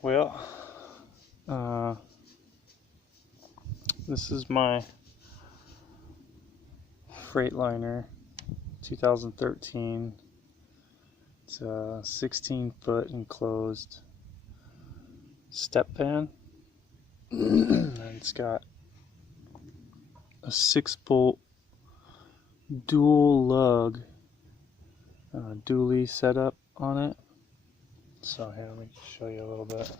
Well, uh, this is my Freightliner 2013. It's a 16-foot enclosed step van. And it's got a 6-bolt dual lug dually setup on it. So here, let me show you a little bit.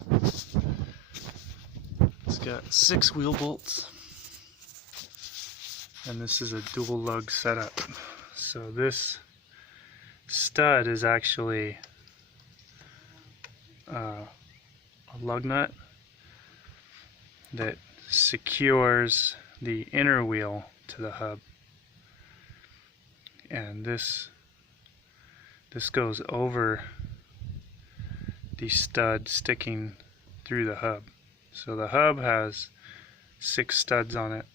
It's got 6 wheel bolts, and this is a dual lug setup. So this stud is actually a lug nut that secures the inner wheel to the hub, and this goes over the stud sticking through the hub. So the hub has 6 studs on it,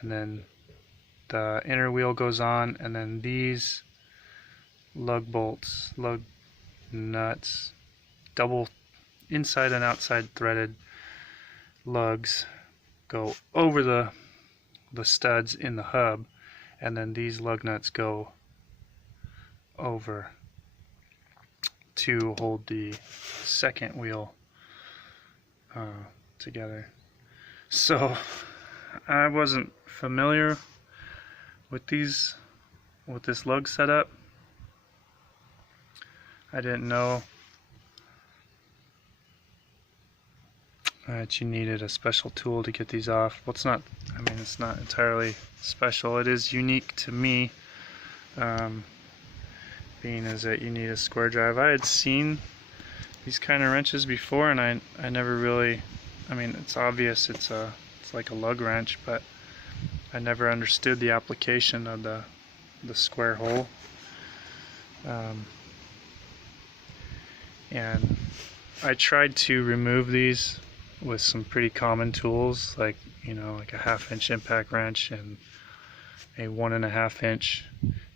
and then the inner wheel goes on, and then these lug bolts, lug nuts, double inside and outside threaded lugs go over the studs in the hub, and then these lug nuts go over to hold the second wheel together. So I wasn't familiar with this lug setup. I didn't know that you needed a special tool to get these off. Well, it's not entirely special. It is unique to me, being as that you need a square drive. I had seen these kind of wrenches before, and I never really, it's obvious it's like a lug wrench, but I never understood the application of the square hole. And I tried to remove these with some pretty common tools, like like a 1/2 inch impact wrench and a 1.5 inch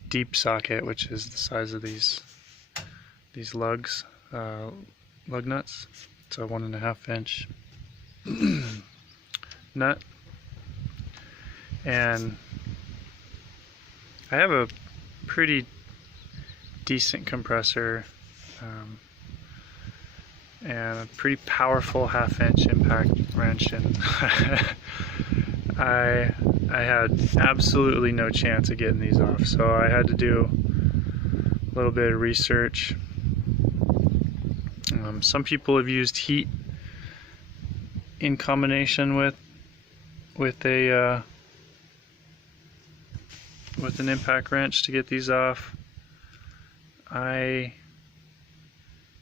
deep socket, which is the size of these lugs, lug nuts. It's a 1.5 inch nut, and I have a pretty decent compressor and a pretty powerful 1/2 inch impact wrench, and I had absolutely no chance of getting these off. So I had to do a little bit of research. Some people have used heat in combination with an impact wrench to get these off. I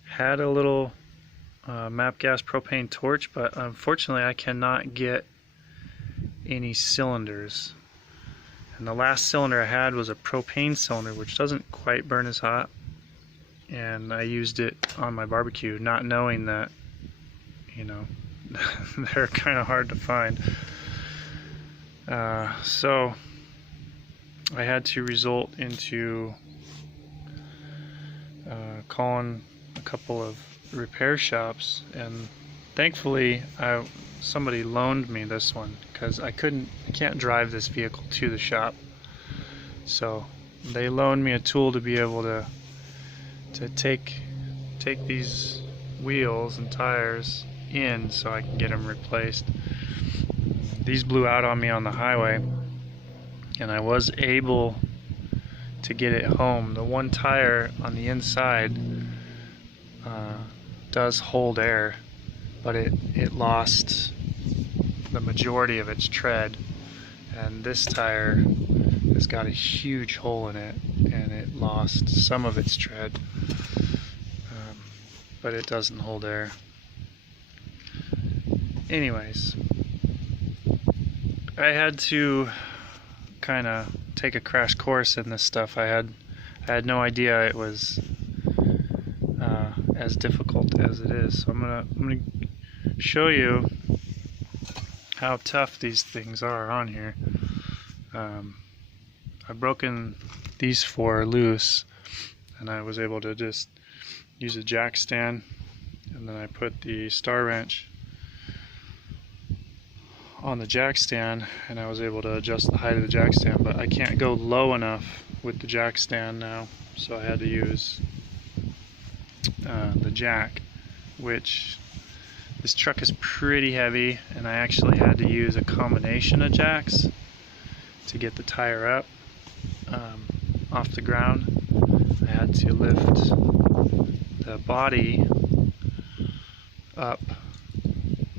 had a little MAPP gas propane torch, but unfortunately I cannot get any cylinders. And the last cylinder I had was a propane cylinder, which doesn't quite burn as hot, and I used it on my barbecue, not knowing that they're kind of hard to find. So I had to resort into calling a couple of repair shops, and thankfully somebody loaned me this one, because I can't drive this vehicle to the shop. So they loaned me a tool to be able to take these wheels and tires in so I can get them replaced. These blew out on me on the highway, and I was able to get it home. The one tire on the inside does hold air, but it lost the majority of its tread, and this tire has got a huge hole in it, and it lost some of its tread, but it doesn't hold air. Anyways, I had to kind of take a crash course in this stuff. I had no idea it was as difficult as it is. So I'm gonna show you how tough these things are on here. I've broken these 4 loose, and I was able to just use a jack stand and then I put the star wrench on the jack stand, and I was able to adjust the height of the jack stand, but I can't go low enough with the jack stand now, so I had to use the jack, which this truck is pretty heavy, and I actually had to use a combination of jacks to get the tire up off the ground. I had to lift the body up,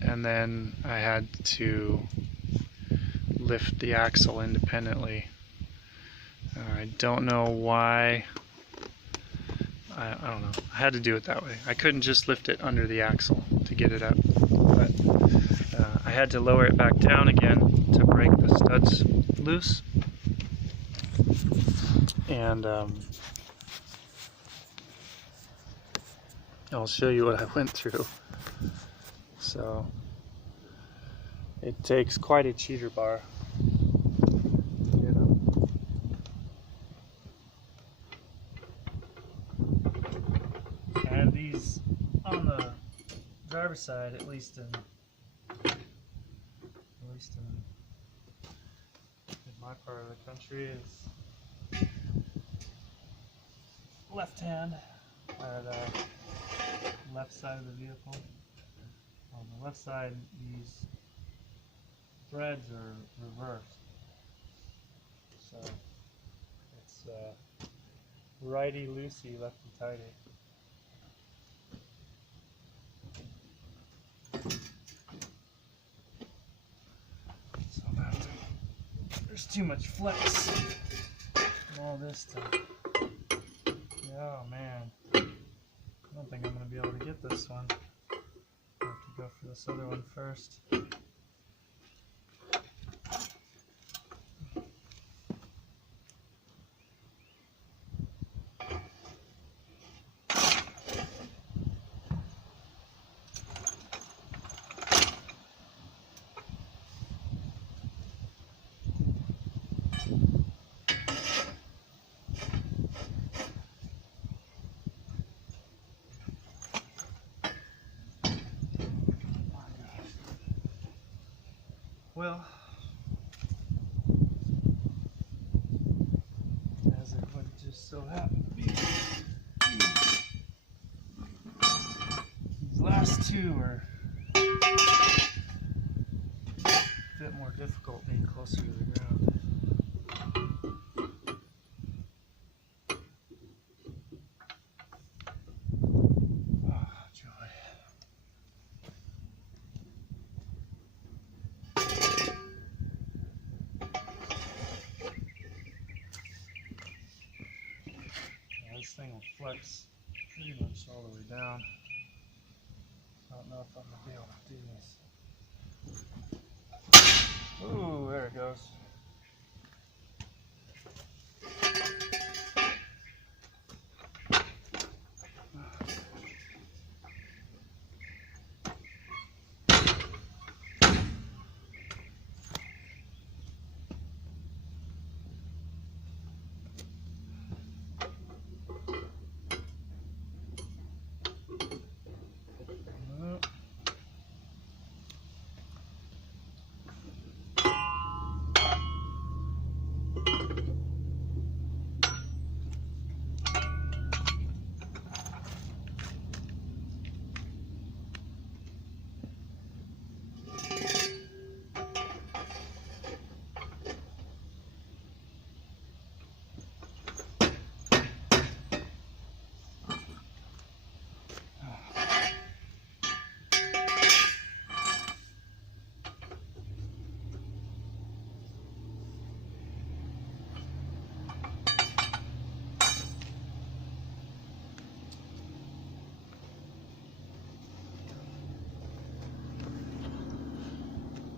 and then I had to lift the axle independently. I don't know why. I don't know. I had to do it that way. I couldn't just lift it under the axle to get it up, but I had to lower it back down again to break the studs loose. And I'll show you what I went through. So it takes quite a cheater bar. I have these on the driver's side, at least in my part of the country, is left hand, or the left side of the vehicle. On the left side, these threads are reversed, so it's righty loosey, lefty tighty. So I'm gonna have to, there's too much flex and all this stuff. Oh man, I don't think I'm going to be able to get this one. I'll have to go for this other one first. Well, as it would just so happen to be, these last two are a bit more difficult being closer to the ground. This thing will flex pretty much all the way down. I don't know if I'm going to be able to do this. Ooh, there it goes.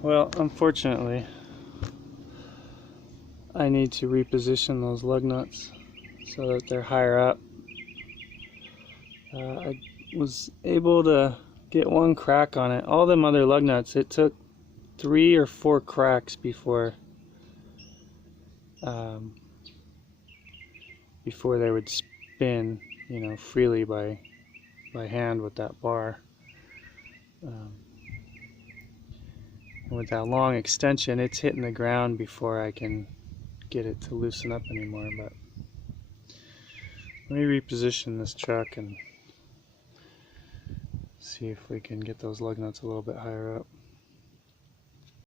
Well, unfortunately, I need to reposition those lug nuts so that they're higher up. I was able to get one crack on it. All them other lug nuts, it took 3 or 4 cracks before before they would spin, you know, freely by by hand with that bar. And with that long extension, it's hitting the ground before I can get it to loosen up anymore. But let me reposition this truck and see if we can get those lug nuts a little bit higher up.